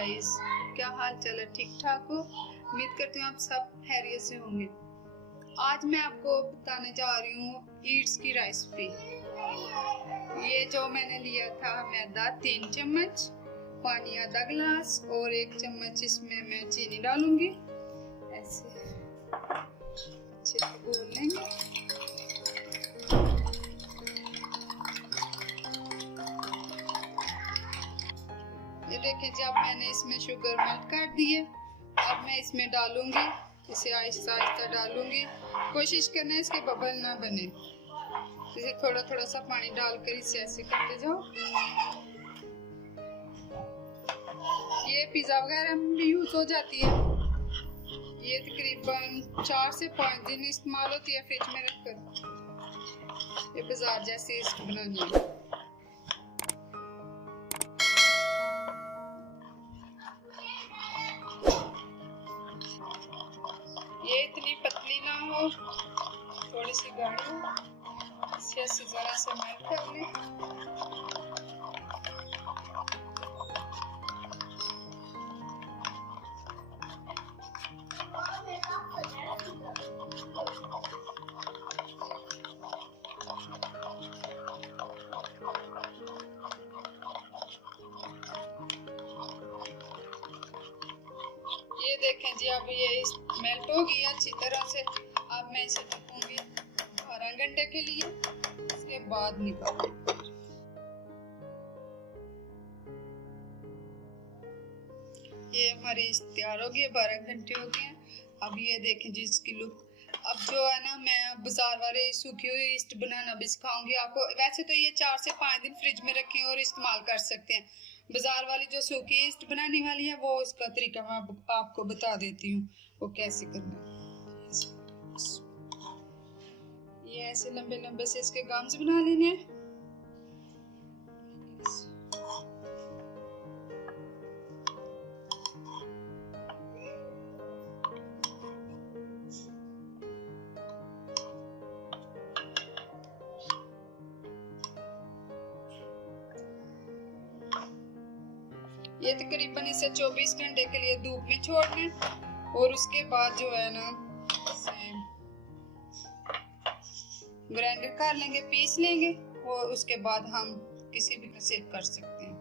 Guys, क्या हाल चाल है? ठीक ठाक हो? उम्मीद करती हूँ आप सब खैरियत से होंगे। आज मैं आपको बताने जा रही हूँ ईट्स की रेसिपी। ये जो मैंने लिया था मैदा 3 चम्मच, पानी आधा गिलास और 1 चम्मच इसमें मैं चीनी डालूंगी। ऐसे अच्छे से घोल लेंगे। ये देखिए जी, अब मैंने इसमें शुगर मेल्ट कर दी है। अब मैं इसमें डालूंगी, इसे आहिस्ता आहिस्ता डालूंगी। कोशिश करना है इसके बबल ना बने। इसे थोड़ा थोड़ा सा पानी डालकर इसे ऐसे करते जाओ। ये पिज़्ज़ा वगैरह में भी यूज हो जाती है। ये तकरीबन 4 से 5 दिन इस्तेमाल होती है फ्रिज में रखकर। ये बाजार जैसे इसको बनानी है। ये इतनी पतली ना हो, थोड़ी सी गाढ़ी हो। इसे ऐसे जरा से मेल्ट कर लें। ये देखें जी, अब ये मेल्ट हो गई अच्छी तरह से। अब मैं इसे रखूंगी 12 घंटे के लिए, इसके बाद निकालूंगी। ये हमारी तैयार हो गई, 12 घंटे हो गए हैं। अब ये देखें जी इसकी लुक। अब जो है ना, मैं बाजार वाले सूखी हुई ईस्ट बनाना भी सिखाऊंगी आपको। वैसे तो ये 4 से 5 दिन फ्रिज में रखें और इस्तेमाल कर सकते हैं। बाजार वाली जो सूखी ईस्ट बनाने वाली है, वो उसका तरीका मैं आपको बता देती हूँ वो कैसे करना है। ये ऐसे लंबे लंबे से इसके गम्स बना लेने हैं। ये तकरीबन इसे 24 घंटे के लिए धूप में छोड़ना है और उसके बाद जो है ना, इसे ग्राइंडर कर लेंगे, पीस लेंगे और उसके बाद हम किसी भी सेव कर सकते हैं।